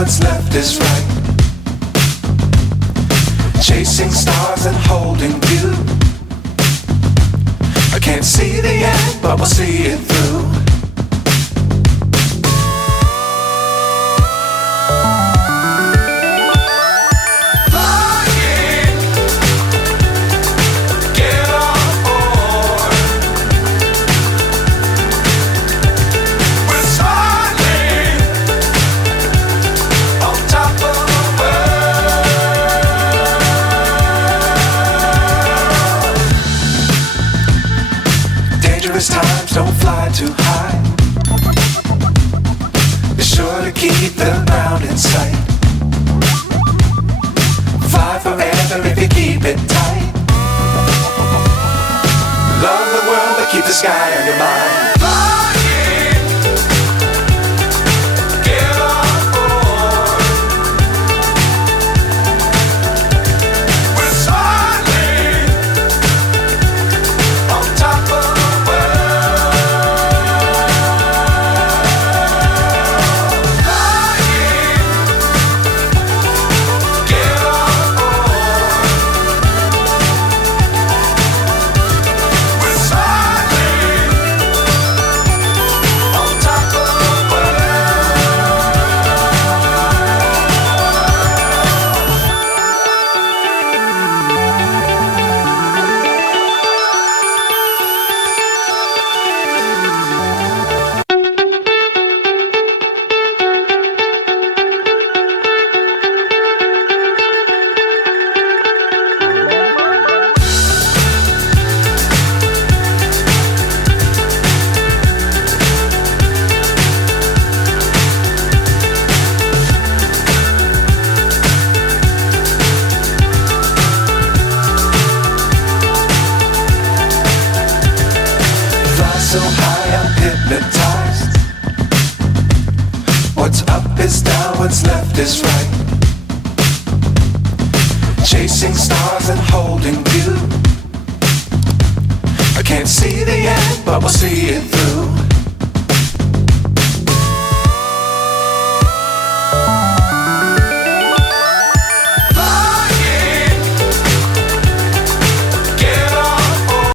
what's left is right. Chasing stars and holding you. I can't see the end, but we'll see it through. Times don't fly too high. Be sure to keep the ground in sight. Fly forever if you keep it tight. Love the world but keep the sky on your mind. So high I'm hypnotized. What's up is down, what's left is right. Chasing stars and holding you. I can't see the end, but we'll see it through.